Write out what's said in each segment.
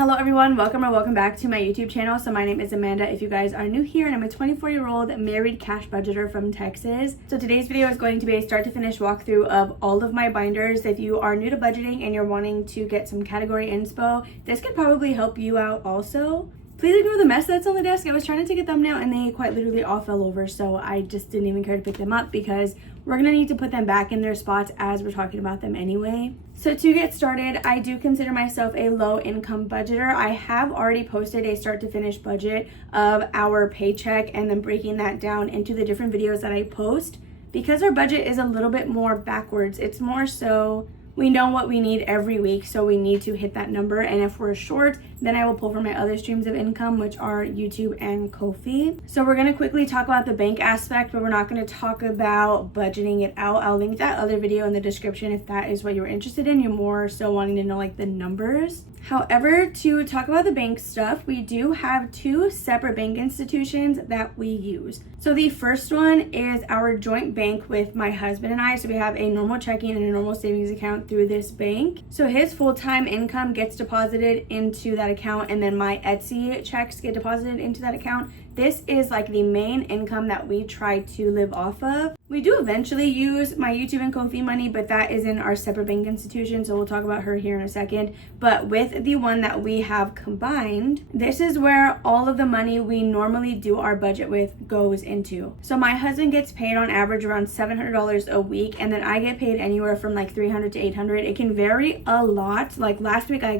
Hello everyone, welcome back to my YouTube channel. So my name is Amanda if you guys are new here, and I'm a 24-year-old married cash budgeter from Texas. So today's video is going to be a start to finish walkthrough of all of my binders. If you are new to budgeting and you're wanting to get some category inspo, this could probably help you out also. Please ignore the mess that's on the desk. I was trying to take a thumbnail and they quite literally all fell over, so I just didn't even care to pick them up because we're gonna need to put them back in their spots as we're talking about them anyway. So to get started, I do consider myself a low income budgeter. I have already posted a start to finish budget of our paycheck and then breaking that down into the different videos that I post. Because our budget is a little bit more backwards, it's more so we know what we need every week, so we need to hit that number. And if we're short, then I will pull from my other streams of income, which are YouTube and Ko-fi. So we're gonna quickly talk about the bank aspect, but we're not gonna talk about budgeting it out. I'll link that other video in the description if that is what you're interested in. You're more so wanting to know like the numbers. However, to talk about the bank stuff, we do have two separate bank institutions that we use. So the first one is our joint bank with my husband and I. So we have a normal checking and a normal savings account through this bank. So his full-time income gets deposited into that account, and then my Etsy checks get deposited into that account. This is like the main income that we try to live off of. We do eventually use my YouTube and Ko-fi money, but that is in our separate bank institution, so we'll talk about her here in a second. But with the one that we have combined, this is where all of the money we normally do our budget with goes into. So my husband gets paid on average around $700 a week, and then I get paid anywhere from like $300 to $800. It can vary a lot. Like last week I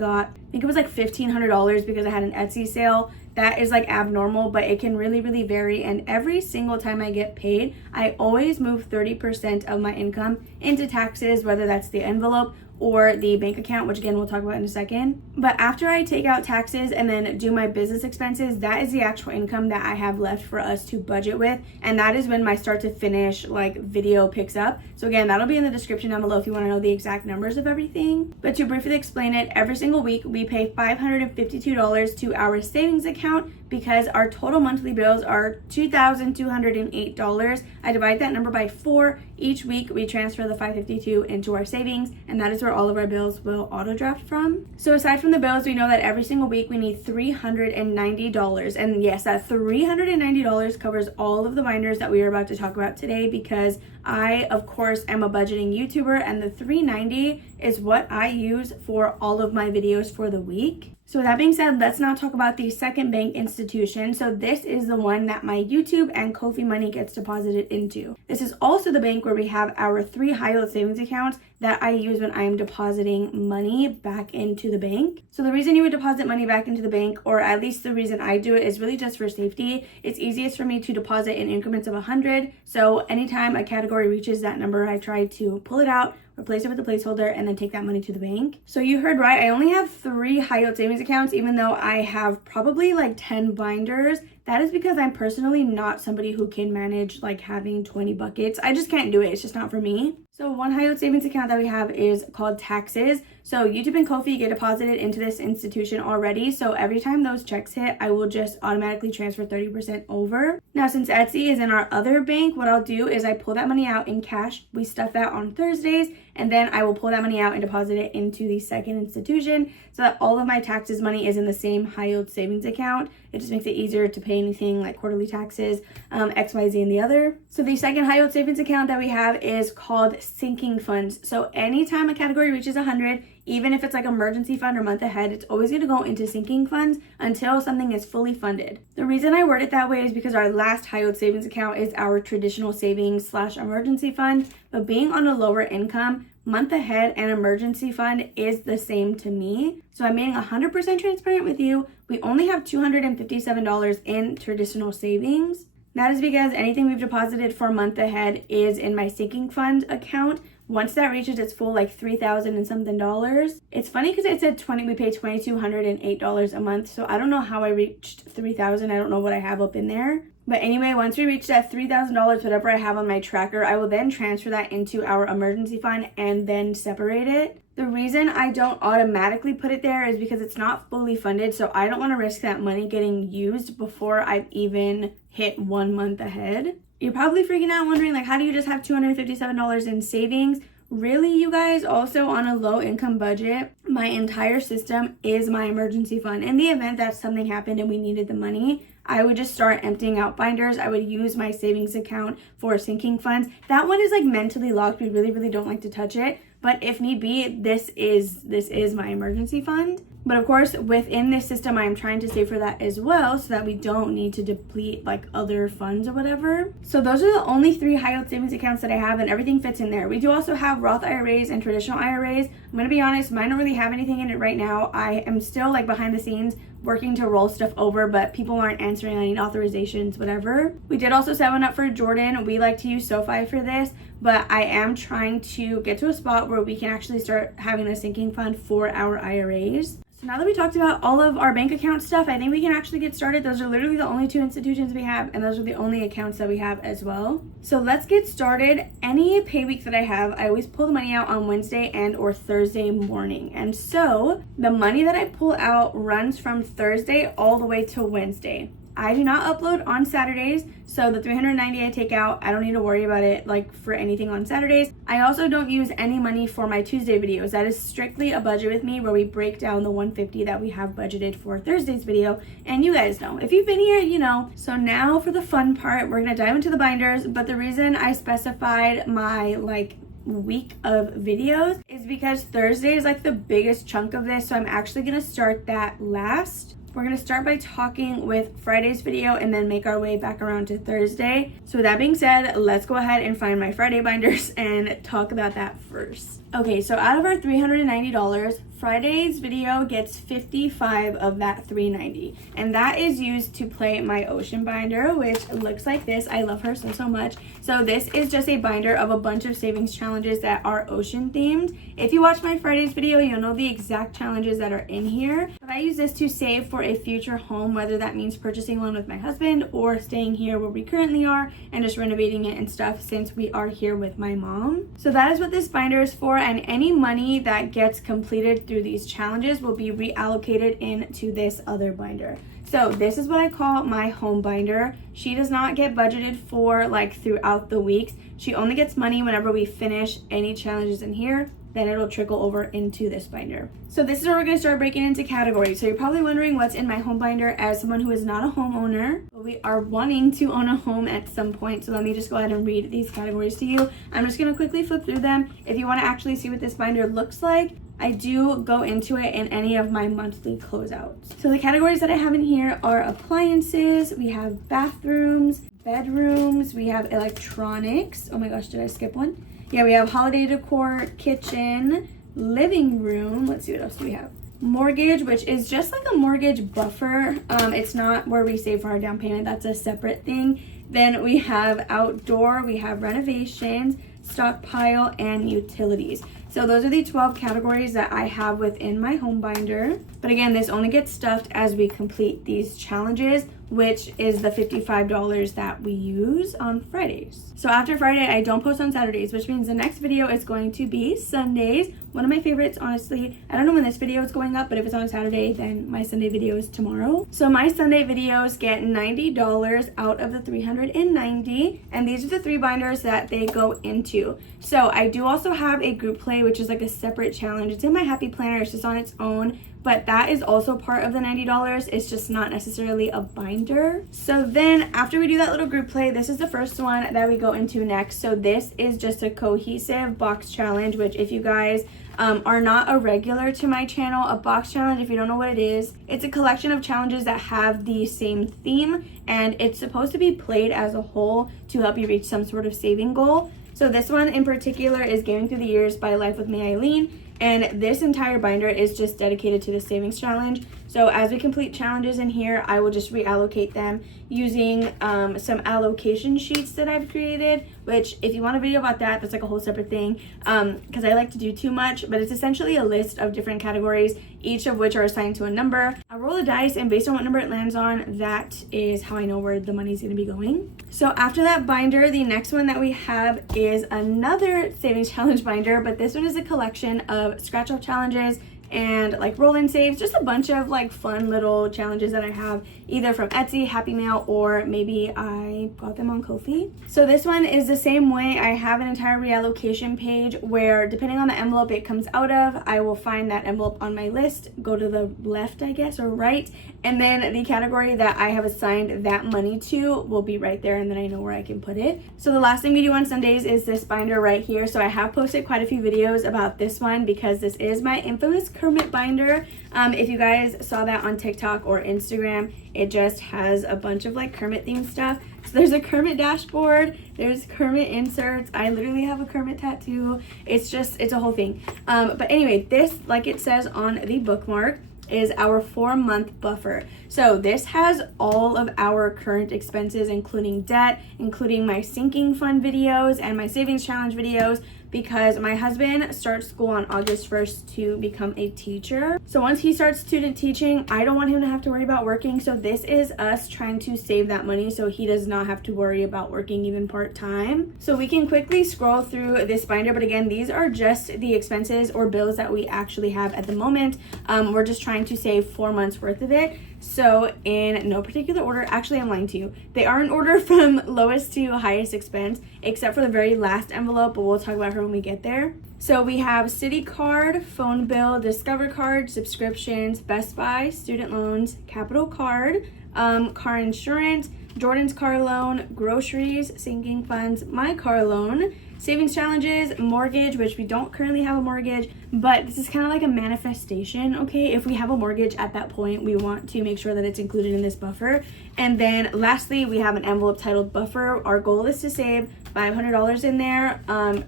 think it was like $1,500 because I had an Etsy sale. That is like abnormal, but it can really vary. And every single time I get paid, I always move 30% of my income into taxes, whether that's the envelope or the bank account, which again, we'll talk about in a second. But after I take out taxes and then do my business expenses, that is the actual income that I have left for us to budget with. And that is when my start to finish like video picks up. So again, that'll be in the description down below if you want to know the exact numbers of everything. But to briefly explain it, every single week we pay $552 to our savings account because our total monthly bills are $2,208. I divide that number by 4. Each week we transfer the $552 into our savings, and that is where all of our bills will auto draft from. So aside from the bills, we know that every single week we need $390. And yes, that $390 covers all of the binders that we are about to talk about today, because I, of course, am a budgeting YouTuber, and the $390 is what I use for all of my videos for the week. So with that being said, let's now talk about the second bank institution. So this is the one that my YouTube and Ko-fi money gets deposited into. This is also the bank where we have our 3 high-yield savings accounts that I use when I am depositing money back into the bank. So the reason you would deposit money back into the bank, or at least the reason I do it, is really just for safety. It's easiest for me to deposit in increments of 100. So anytime a category reaches that number, I try to pull it out, replace it with a placeholder, and then take that money to the bank. So you heard right, I only have 3 high-yield savings accounts, even though I have probably like 10 binders. That is because I'm personally not somebody who can manage like having 20 buckets. I just can't do it. It's just not for me. So one high-yield savings account that we have is called taxes. So YouTube and Ko-fi get deposited into this institution already. So every time those checks hit, I will just automatically transfer 30% over. Now, since Etsy is in our other bank, what I'll do is I pull that money out in cash. We stuff that on Thursdays, and then I will pull that money out and deposit it into the second institution so that all of my taxes money is in the same high-yield savings account. It just makes it easier to pay anything like quarterly taxes, X, Y, Z, and the other. So the second high-yield savings account that we have is called sinking funds. So anytime a category reaches 100, even if it's like emergency fund or month ahead, it's always going to go into sinking funds until something is fully funded. The reason I word it that way is because our last high-yield savings account is our traditional savings / emergency fund, but being on a lower income, month ahead and emergency fund is the same to me. So I'm being 100% transparent with you. We only have $257 in traditional savings. That is because anything we've deposited for month ahead is in my sinking fund account. Once that reaches its full like $3,000 and something dollars, it's funny because it said we pay $2,208 a month. So I don't know how I reached $3,000. I don't know what I have up in there. But anyway, once we reach that $3,000, whatever I have on my tracker, I will then transfer that into our emergency fund and then separate it. The reason I don't automatically put it there is because it's not fully funded. So I don't want to risk that money getting used before I've even hit 1 month ahead. You're probably freaking out wondering, like, how do you just have $257 in savings? Really, you guys, also on a low income budget, my entire system is my emergency fund. In the event that something happened and we needed the money, I would just start emptying out binders. I would use my savings account for sinking funds. That one is like mentally locked. We really don't like to touch it. But if need be, this is my emergency fund. But of course, within this system, I am trying to save for that as well so that we don't need to deplete like other funds or whatever. So those are the only 3 high yield savings accounts that I have, and everything fits in there. We do also have Roth IRAs and traditional IRAs. I'm gonna be honest, mine don't really have anything in it right now. I am still like behind the scenes working to roll stuff over, but people aren't answering. I need authorizations, whatever. We did also set one up for Jordan. We like to use SoFi for this, but I am trying to get to a spot where we can actually start having a sinking fund for our IRAs. So now that we talked about all of our bank account stuff, I think we can actually get started. Those are literally the only 2 institutions we have, and those are the only accounts that we have as well. So let's get started. Any pay week that I have, I always pull the money out on Wednesday and or Thursday morning. And so the money that I pull out runs from Thursday all the way to Wednesday. I do not upload on Saturdays, so the $390 I take out, I don't need to worry about it like for anything on Saturdays. I also don't use any money for my Tuesday videos. That is strictly a budget with me where we break down the $150 that we have budgeted for Thursday's video, and you guys know. If you've been here, you know. So now for the fun part, we're gonna dive into the binders, but the reason I specified my like week of videos is because Thursday is like the biggest chunk of this, so I'm actually gonna start that last. We're going to start by talking with Friday's video and then make our way back around to Thursday. So with that being said, let's go ahead and find my Friday binders and talk about that first. Okay, so out of our $390, Friday's video gets 55 of that $390, and that is used to play my ocean binder, which looks like this. I love her so much. So this is just a binder of a bunch of savings challenges that are ocean themed. If you watch my Friday's video, you'll know the exact challenges that are in here. But I use this to save for a future home, whether that means purchasing one with my husband or staying here where we currently are and just renovating it and stuff since we are here with my mom. So that is what this binder is for, and any money that gets completed through these challenges will be reallocated into this other binder. So this is what I call my home binder. She does not get budgeted for like throughout the weeks. She only gets money whenever we finish any challenges in here. Then it'll trickle over into this binder. So this is where we're going to start breaking into categories. So you're probably wondering what's in my home binder as someone who is not a homeowner, but we are wanting to own a home at some point. So let me just go ahead and read these categories to you. I'm just going to quickly flip through them. If you want to actually see what this binder looks like, I do go into it in any of my monthly closeouts. So the categories that I have in here are appliances, we have bathrooms, bedrooms, we have electronics. Oh my gosh, did I skip one? Yeah, we have holiday decor, kitchen, living room. Let's see what else do we have. Mortgage, which is just like a mortgage buffer. It's not where we save for our down payment. That's a separate thing. Then we have outdoor, we have renovations, stockpile, and utilities. So those are the 12 categories that I have within my home binder. But again, this only gets stuffed as we complete these challenges, which is the $55 that we use on Fridays. So after Friday, I don't post on Saturdays, which means the next video is going to be Sundays. One of my favorites, honestly. I don't know when this video is going up, but if it's on Saturday, then my Sunday video is tomorrow. So my Sunday videos get $90 out of the $390, and these are the 3 binders that they go into. So I do also have a group play, which is like a separate challenge. It's in my happy planner, it's just on its own, but that is also part of the $90. It's just not necessarily a binder. So then after we do that little group play, this is the first one that we go into next. So this is just a cohesive box challenge, which if you guys are not a regular to my channel, a box challenge, if you don't know what it is, it's a collection of challenges that have the same theme, and it's supposed to be played as a whole to help you reach some sort of saving goal. So this one in particular is Gaming Through the Years by Life with Me Eileen, and this entire binder is just dedicated to the savings challenge. So as we complete challenges in here, I will just reallocate them using some allocation sheets that I've created, which if you want a video about that, that's like a whole separate thing, because I like to do too much, but it's essentially a list of different categories, each of which are assigned to a number. I roll a dice, and based on what number it lands on, that is how I know where the money's gonna be going. So after that binder, the next one that we have is another savings challenge binder, but this one is a collection of scratch off challenges, and like roll and saves, just a bunch of like fun little challenges that I have either from Etsy, Happy Mail, or maybe I got them on Ko-fi. So this one is the same way. I have an entire reallocation page where depending on the envelope it comes out of, I will find that envelope on my list, go to the left I guess or right, and then the category that I have assigned that money to will be right there, and then I know where I can put it. So the last thing we do on Sundays is this binder right here. So I have posted quite a few videos about this one because this is my infamous Kermit binder. If you guys saw that on TikTok or Instagram, it just has a bunch of like Kermit themed stuff. So there's a Kermit dashboard, there's Kermit inserts, I literally have a Kermit tattoo. It's a whole thing. But anyway, this, like it says on the bookmark, is our 4-month buffer. So this has all of our current expenses, including debt, including my sinking fund videos and my savings challenge videos, because my husband starts school on August 1st to become a teacher. So once he starts student teaching, I don't want him to have to worry about working. So this is us trying to save that money so he does not have to worry about working even part-time. So we can quickly scroll through this binder, but again, these are just the expenses or bills that we actually have at the moment. We're just trying to save 4 months worth of it. So in no particular order, actually I'm lying to you, they are in order from lowest to highest expense, except for the very last envelope, but we'll talk about her when we get there. So we have City Card, phone bill, Discover Card, subscriptions, Best Buy, student loans, Capital Card, car insurance, Jordan's car loan, groceries, sinking funds, my car loan, savings challenges, mortgage, which we don't currently have a mortgage, but this is kind of like a manifestation, okay? If we have a mortgage at that point, we want to make sure that it's included in this buffer. And then lastly, we have an envelope titled buffer. Our goal is to save $500 in there,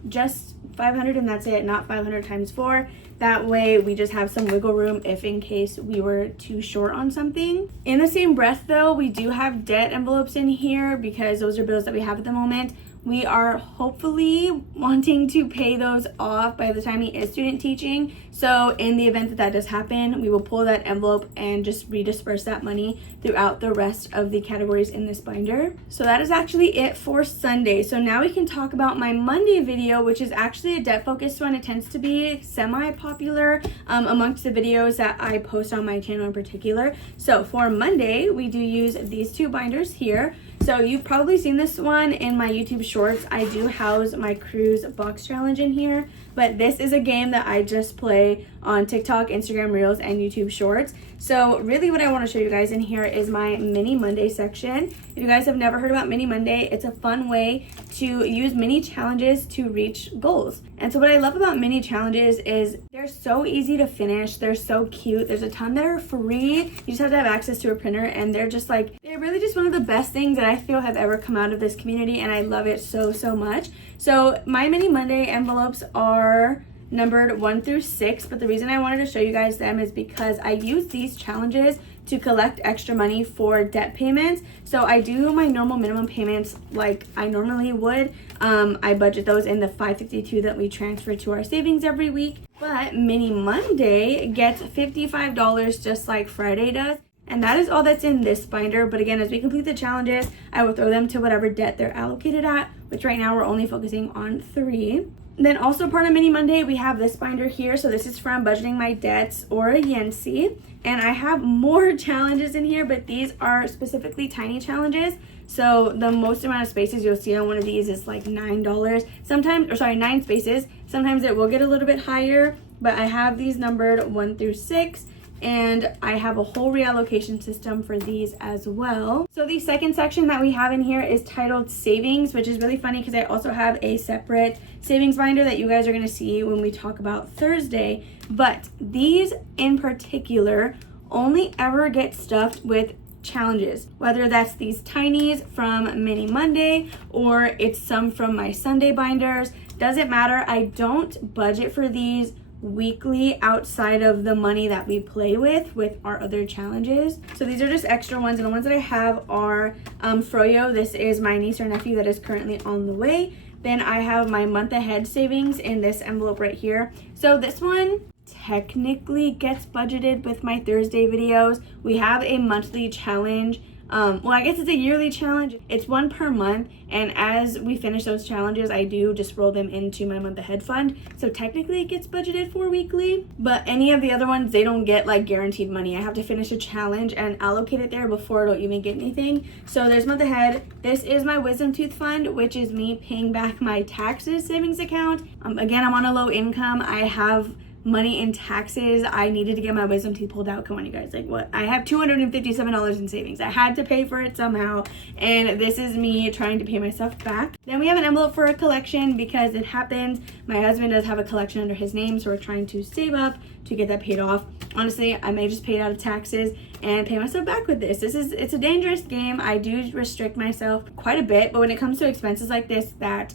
just 500, and that's it, not 500 times 4. That way we just have some wiggle room if in case we were too short on something. In the same breath though, we do have debt envelopes in here because those are bills that we have at the moment. We are hopefully wanting to pay those off by the time he is student teaching. So in the event that that does happen, we will pull that envelope and just redisperse that money throughout the rest of the categories in this binder. So that is actually it for Sunday. So now we can talk about my Monday video, which is actually a debt focused one. It tends to be semi-popular amongst the videos that I post on my channel in particular. So for Monday, we do use these two binders here. So you've probably seen this one in my YouTube shorts. I do house my cruise box challenge in here, but this is a game that I just play on TikTok, Instagram Reels, and YouTube Shorts. So really what I want to show you guys in here is my Mini Monday section. If you guys have never heard about Mini Monday, it's a fun way to use mini challenges to reach goals. And so what I love about mini challenges is they're so easy to finish. They're so cute. There's a ton that are free. You just have to have access to a printer, and they're just like, they're really just one of the best things that I feel have ever come out of this community, and I love it so much. So my Mini Monday envelopes are numbered 1 through 6, but the reason I wanted to show you guys them is because I use these challenges to collect extra money for debt payments. So I do my normal minimum payments like I normally would. I budget those in the $552 that we transfer to our savings every week. But Mini Monday gets $55 just like Friday does. And that is all that's in this binder. But again, as we complete the challenges, I will throw them to whatever debt they're allocated at, which right now we're only focusing on 3. Then also part of Mini Monday, we have this binder here. So this is from Budgeting My Debts or a Yancy. And I have more challenges in here, but these are specifically tiny challenges. So the most amount of spaces you'll see on one of these is like $9. Sometimes, or sorry, 9 spaces. Sometimes it will get a little bit higher, but I have these numbered 1 through 6. And I have a whole reallocation system for these as well. So the second section that we have in here is titled Savings, which is really funny because I also have a separate savings binder that you guys are going to see when we talk about Thursday. But these in particular only ever get stuffed with challenges, whether that's these tinies from Mini Monday or it's some from my Sunday binders. Doesn't matter. I don't budget for these weekly outside of the money that we play with our other challenges. So these are just extra ones, and the ones that I have are Froyo. This is my niece or nephew that is currently on the way. Then I have my month ahead savings in this envelope right here. So this one technically gets budgeted with my Thursday videos. We have a monthly challenge Well, I guess it's a yearly challenge. It's one per month, and as we finish those challenges, I do just roll them into my month ahead fund. So technically it gets budgeted for weekly, but any of the other ones, they don't get like guaranteed money. I have to finish a challenge and allocate it there before it'll even get anything. So there's month ahead. This is my wisdom tooth fund, which is me paying back my taxes savings account. Again, I'm on a low income. I have money in taxes. I needed to get my wisdom teeth pulled out. Come on, you guys, like what? I have $257 in savings. I had to pay for it somehow, and this is me trying to pay myself back. Then we have an envelope for a collection because it happens. My husband does have a collection under his name, so we're trying to save up to get that paid off. Honestly, I may just pay it out of taxes and pay myself back with this. It's a dangerous game. I do restrict myself quite a bit, but when it comes to expenses like this that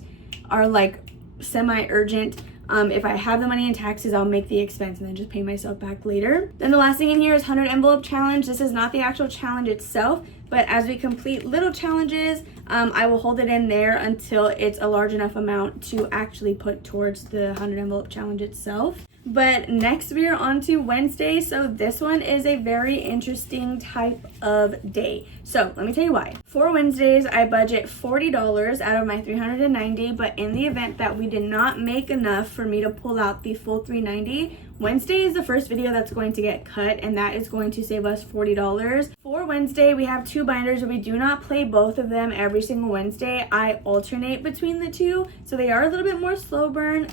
are like semi-urgent, if I have the money in taxes, I'll make the expense and then just pay myself back later. Then the last thing in here is 100 envelope challenge. This is not the actual challenge itself, but as we complete little challenges, I will hold it in there until it's a large enough amount to actually put towards the 100 envelope challenge itself. But next we are on to Wednesday. So this one is a very interesting type of day. So let me tell you why. For Wednesdays, I budget $40 out of my $390, but in the event that we did not make enough for me to pull out the full $390, Wednesday is the first video that's going to get cut, and that is going to save us $40. For Wednesday, we have two binders. We do not play both of them every single Wednesday. I alternate between the two, so they are a little bit more slow burn,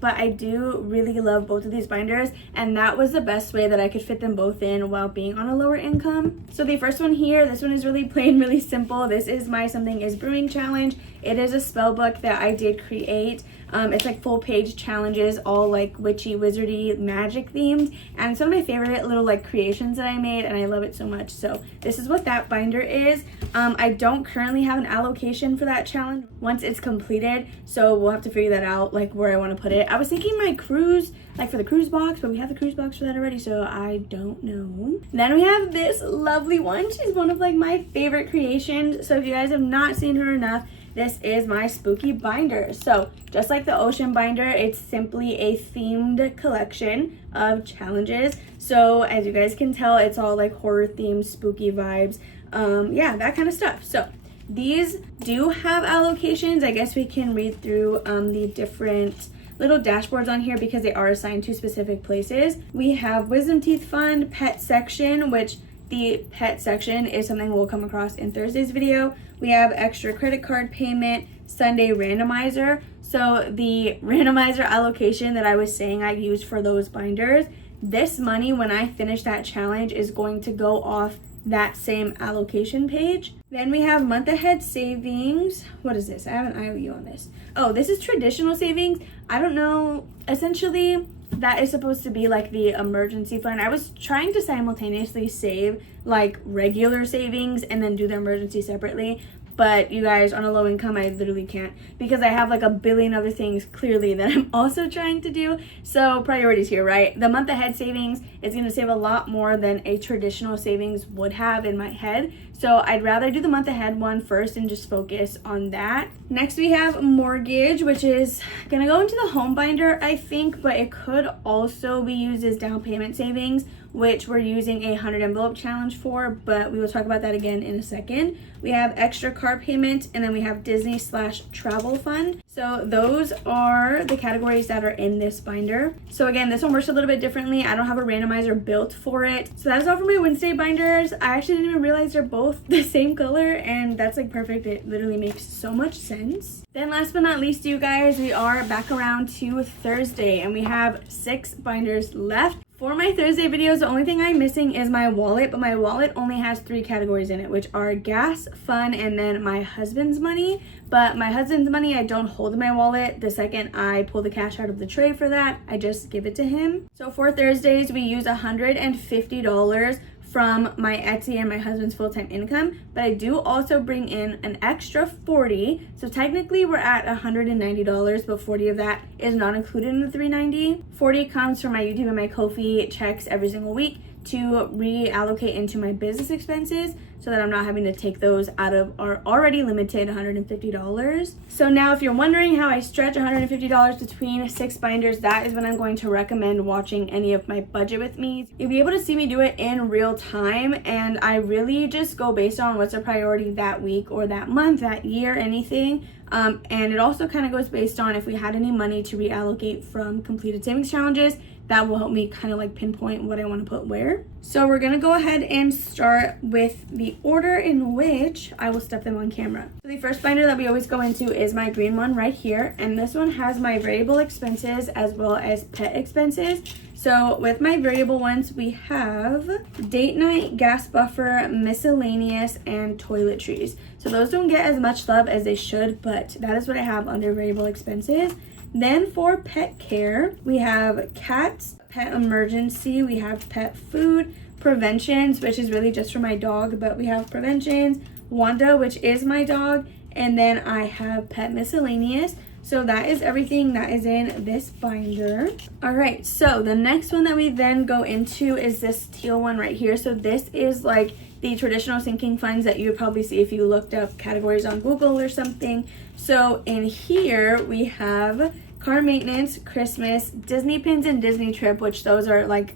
but I do really love both of these binders, and that was the best way that I could fit them both in while being on a lower income. So the first one here, this one is really plain, really simple. This is my Something is Brewing challenge. It is a spell book that I did create. It's like full page challenges, all like witchy, wizardy, magic themed, and it's one of my favorite little like creations that I made, and I love it so much. So this is what that binder is. I don't currently have an allocation for that challenge once it's completed, so we'll have to figure that out, like where I want to put it. I was thinking my cruise, like for the cruise box, but we have the cruise box for that already, so I don't know. Then we have this lovely one. She's one of like my favorite creations, so if you guys have not seen her enough, this is my spooky binder. So just like the ocean binder, it's simply a themed collection of challenges. So as you guys can tell, it's all like horror themed, spooky vibes. Yeah, that kind of stuff. So these do have allocations. I guess we can read through the different little dashboards on here because they are assigned to specific places. We have Wisdom Teeth Fund, Pet Section, which the pet section is something we'll come across in Thursday's video. We have extra credit card payment, Sunday randomizer. So the randomizer allocation that I was saying I used for those binders, this money when I finish that challenge is going to go off that same allocation page. Then we have month ahead savings. What is this? I have an IOU on this. Oh, this is traditional savings. I don't know. Essentially, that is supposed to be like the emergency fund. I was trying to simultaneously save like regular savings and then do the emergency separately, but you guys, on a low income, I literally can't because I have like a billion other things clearly that I'm also trying to do. So priorities here, right? The month ahead savings is going to save a lot more than a traditional savings would have in my head. So I'd rather do the month ahead one first and just focus on that. Next we have mortgage, which is gonna go into the home binder, I think, but it could also be used as down payment savings, which we're using a 100 envelope challenge for, but we will talk about that again in a second. We have extra car payment, and then we have Disney/travel fund. So those are the categories that are in this binder. So again, this one works a little bit differently. I don't have a randomizer built for it. So that is all for my Wednesday binders. I actually didn't even realize they're both the same color, and that's like perfect. It literally makes so much sense. Then last but not least, you guys, we are back around to Thursday, and we have 6 binders left. For my Thursday videos, the only thing I'm missing is my wallet, but my wallet only has 3 categories in it, which are gas, fun, and then my husband's money. But my husband's money, I don't hold in my wallet. The second I pull the cash out of the tray for that, I just give it to him. So for Thursdays, we use $150 from my Etsy and my husband's full-time income, but I do also bring in an extra $40. So technically we're at $190, but 40 of that is not included in the $390. $40 comes from my YouTube and my Ko-fi checks every single week. to reallocate into my business expenses so that I'm not having to take those out of our already limited $150. So now if you're wondering how I stretch $150 between 6 binders, that is when I'm going to recommend watching any of my Budget With Me's. You'll be able to see me do it in real time, and I really just go based on what's a priority that week or that month, that year, anything. And it also kind of goes based on if we had any money to reallocate from completed savings challenges. That will help me kind of like pinpoint what I want to put where. So we're gonna go ahead and start with the order in which I will stuff them on camera. So the first binder that we always go into is my green one right here, and this one has my variable expenses as well as pet expenses. So with my variable ones, we have date night, gas buffer, miscellaneous, and toiletries. So those don't get as much love as they should, but that is what I have under variable expenses. Then for pet care, we have cats, pet emergency, we have pet food, preventions, which is really just for my dog, but we have preventions, Wanda, which is my dog, and then I have pet miscellaneous. So that is everything that is in this binder. All right, so the next one that we then go into is this teal one right here. So this is like the traditional sinking funds that you would probably see if you looked up categories on Google or something. So in here we have car maintenance, Christmas, Disney pins, and Disney trip, which those are like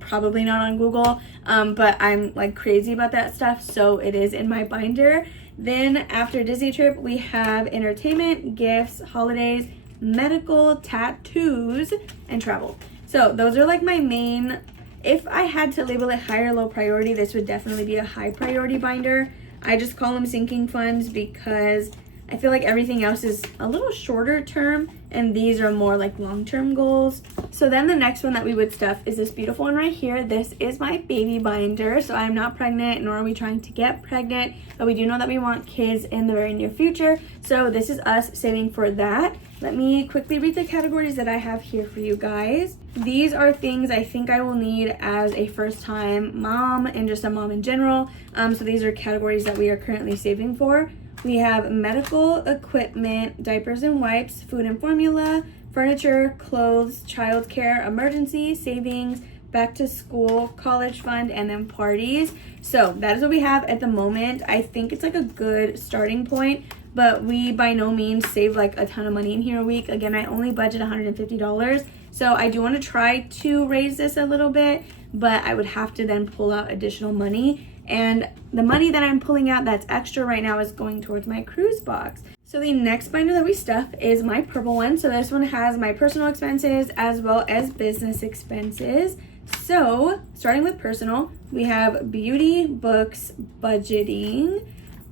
probably not on Google, but I'm like crazy about that stuff, so it is in my binder. Then after Disney trip, we have entertainment, gifts, holidays, medical, tattoos, and travel. So those are like my main. If I had to label it high or low priority, this would definitely be a high priority binder. I just call them sinking funds because I feel like everything else is a little shorter term and these are more like long-term goals. So then the next one that we would stuff is this beautiful one right here. This is my baby binder. So I'm not pregnant, nor are we trying to get pregnant, but we do know that we want kids in the very near future. So this is us saving for that. Let me quickly read the categories that I have here for you guys. These are things I think I will need as a first-time mom and just a mom in general. So these are categories that we are currently saving for. We have medical equipment, diapers and wipes, food and formula, furniture, clothes, childcare, emergency, savings, back to school, college fund, and then parties. So that is what we have at the moment. I think it's like a good starting point, but we by no means save like a ton of money in here a week. Again, I only budget $150. So I do want to try to raise this a little bit, but I would have to then pull out additional money. And the money that I'm pulling out that's extra right now is going towards my cruise box. So the next binder that we stuff is my purple one. So this one has my personal expenses as well as business expenses. So starting with personal, we have beauty, books, budgeting,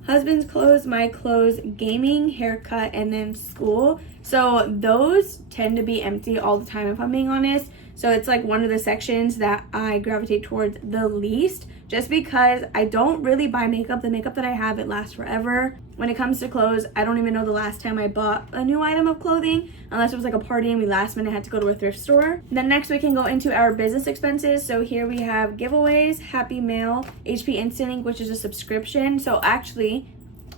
husband's clothes, my clothes, gaming, haircut, and then school. So those tend to be empty all the time if I'm being honest. So it's like one of the sections that I gravitate towards the least, just because I don't really buy makeup. The makeup that I have, it lasts forever. When it comes to clothes, I don't even know the last time I bought a new item of clothing, unless it was like a party and we last minute had to go to a thrift store. Then next we can go into our business expenses. So here we have giveaways, Happy Mail, HP Instant Ink, which is a subscription. So actually,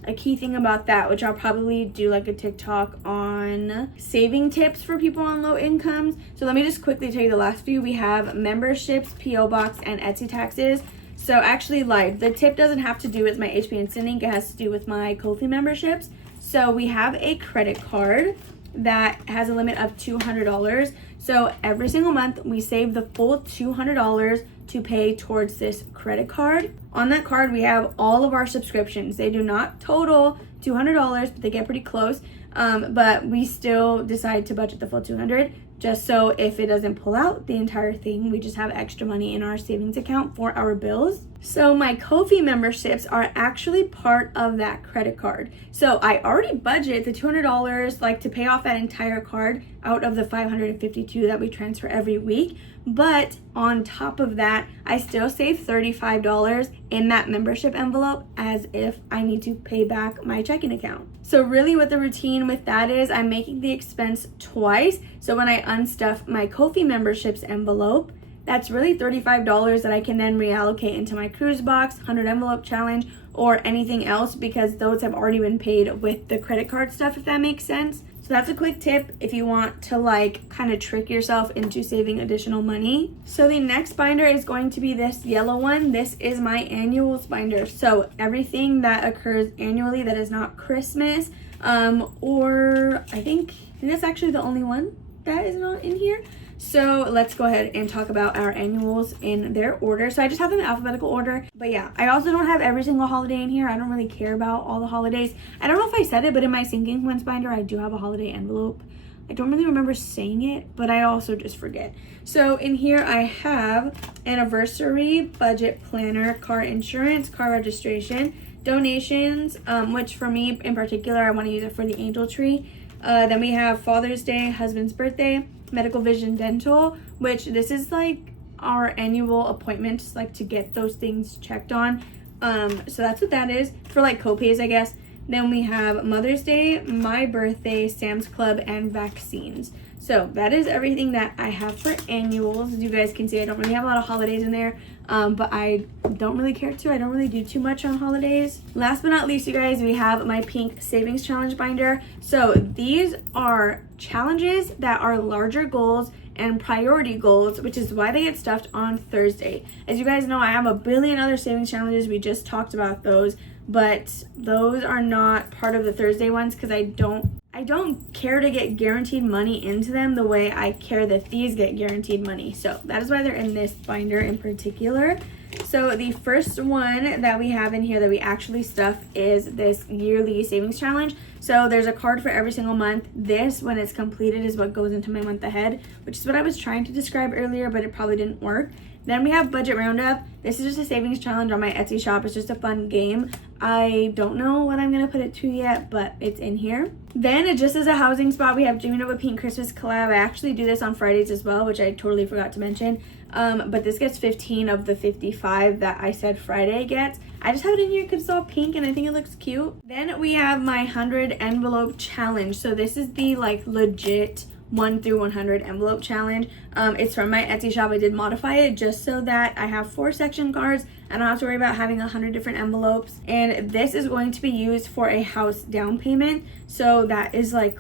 a key thing about that, which I'll probably do like a TikTok on saving tips for people on low incomes. So let me just quickly tell you the last few. We have memberships, PO Box, and Etsy taxes. So actually lied, the tip doesn't have to do with my HP Instant Ink, it has to do with my Ko-fi memberships. So we have a credit card that has a limit of $200. So every single month we save the full $200 to pay towards this credit card. On that card we have all of our subscriptions. They do not total $200, but they get pretty close. But we still decide to budget the full $200, just so if it doesn't pull out the entire thing, we just have extra money in our savings account for our bills. So my Ko-fi memberships are actually part of that credit card. So I already budget the $200 like to pay off that entire card out of the $552 that we transfer every week. But on top of that, I still save $35 in that membership envelope as if I need to pay back my checking account. So really what the routine with that is, I'm making the expense twice. So when I unstuff my Ko-fi memberships envelope, that's really $35 that I can then reallocate into my cruise box, 100 envelope challenge, or anything else, because those have already been paid with the credit card stuff, if that makes sense. So that's a quick tip if you want to like kind of trick yourself into saving additional money. So the next binder is going to be this yellow one. This is my annuals binder. So everything that occurs annually that is not Christmas, or I think that's actually the only one that is not in here. So let's go ahead and talk about our annuals in their order. So I just have them in alphabetical order. But yeah, I also don't have every single holiday in here. I don't really care about all the holidays. I don't know if I said it, but in my sinking funds binder, I do have a holiday envelope. I don't really remember saying it, but I also just forget. So in here I have anniversary, budget planner, car insurance, car registration, donations, which for me in particular, I want to use it for the angel tree. Then we have Father's Day, husband's birthday, medical, vision, dental, which this is like our annual appointments, like to get those things checked on. So that's what that is for, like co-pays, I guess. Then we have Mother's Day, my birthday, Sam's Club, and vaccines. So that is everything that I have for annuals. As you guys can see, I don't really have a lot of holidays in there, but I don't really care to. I don't really do too much on holidays. Last but not least, you guys, we have my pink savings challenge binder. So these are challenges that are larger goals and priority goals, which is why they get stuffed on Thursday. As you guys know, I have a billion other savings challenges. We just talked about those, but those are not part of the Thursday ones because I don't care to get guaranteed money into them the way I care that these get guaranteed money. So that is why they're in this binder in particular. So the first one that we have in here that we actually stuff is this yearly savings challenge. So there's a card for every single month. This, when it's completed, is what goes into my month ahead, which is what I was trying to describe earlier, but it probably didn't work. Then we have budget roundup. This is just a savings challenge on my Etsy shop. It's just a fun game. I don't know what I'm gonna put it to yet, but it's in here. Then just as a housing spot, we have Dreaming of a Pink Christmas collab. I actually do this on Fridays as well, which I totally forgot to mention. But this gets 15 of the 55 that I said Friday gets. I just have it in here because it's all pink and I think it looks cute. Then we have my 100 envelope challenge. So this is the like legit 1 through 100 envelope challenge. It's from my Etsy shop. I did modify it just so that I have 4 section cards. I don't have to worry about having 100 different envelopes. And this is going to be used for a house down payment. So that is like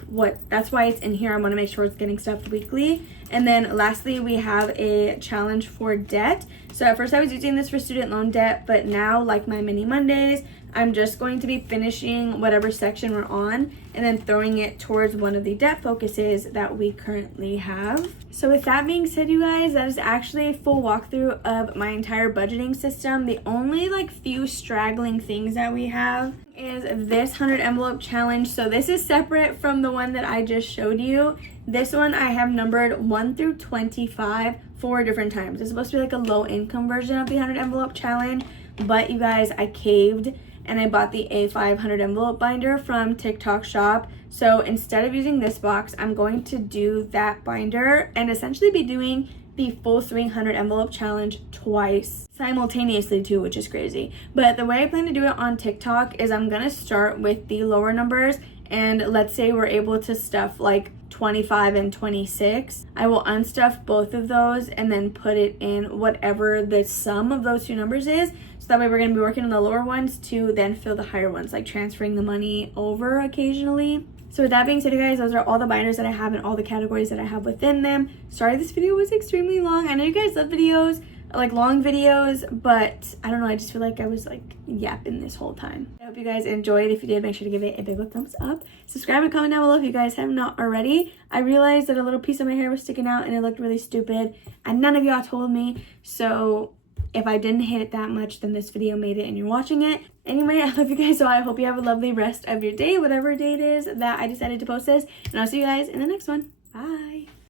that's why it's in here. I want to make sure it's getting stuffed weekly. And then lastly, we have a challenge for debt. So at first I was using this for student loan debt, but now, like my mini Mondays, I'm just going to be finishing whatever section we're on and then throwing it towards one of the debt focuses that we currently have. So with that being said, you guys, that is actually a full walkthrough of my entire budgeting system. The only like few straggling things that we have is this 100 envelope challenge. So this is separate from the one that I just showed you. This one I have numbered 1 through 25 4 different times. It's supposed to be like a low income version of the 100 envelope challenge, but you guys, I caved and I bought the A500 envelope binder from TikTok shop. So instead of using this box, I'm going to do that binder and essentially be doing the full 300 envelope challenge twice simultaneously too, which is crazy. But the way I plan to do it on TikTok is I'm gonna start with the lower numbers, and let's say we're able to stuff like 25 and 26. I will unstuff both of those and then put it in whatever the sum of those two numbers is. So that way we're going to be working on the lower ones to then fill the higher ones, like transferring the money over occasionally. So with that being said, you guys, those are all the binders that I have and all the categories that I have within them. Sorry this video was extremely long. I know you guys love videos, like long videos, but I don't know, I just feel like I was like yapping this whole time. I hope you guys enjoyed. If you did, make sure to give it a big thumbs up. Subscribe and comment down below if you guys have not already. I realized that a little piece of my hair was sticking out and it looked really stupid, and none of y'all told me. So if I didn't hit it that much, then this video made it and you're watching it. Anyway, I love you guys, so I hope you have a lovely rest of your day, whatever day it is that I decided to post this, and I'll see you guys in the next one. Bye.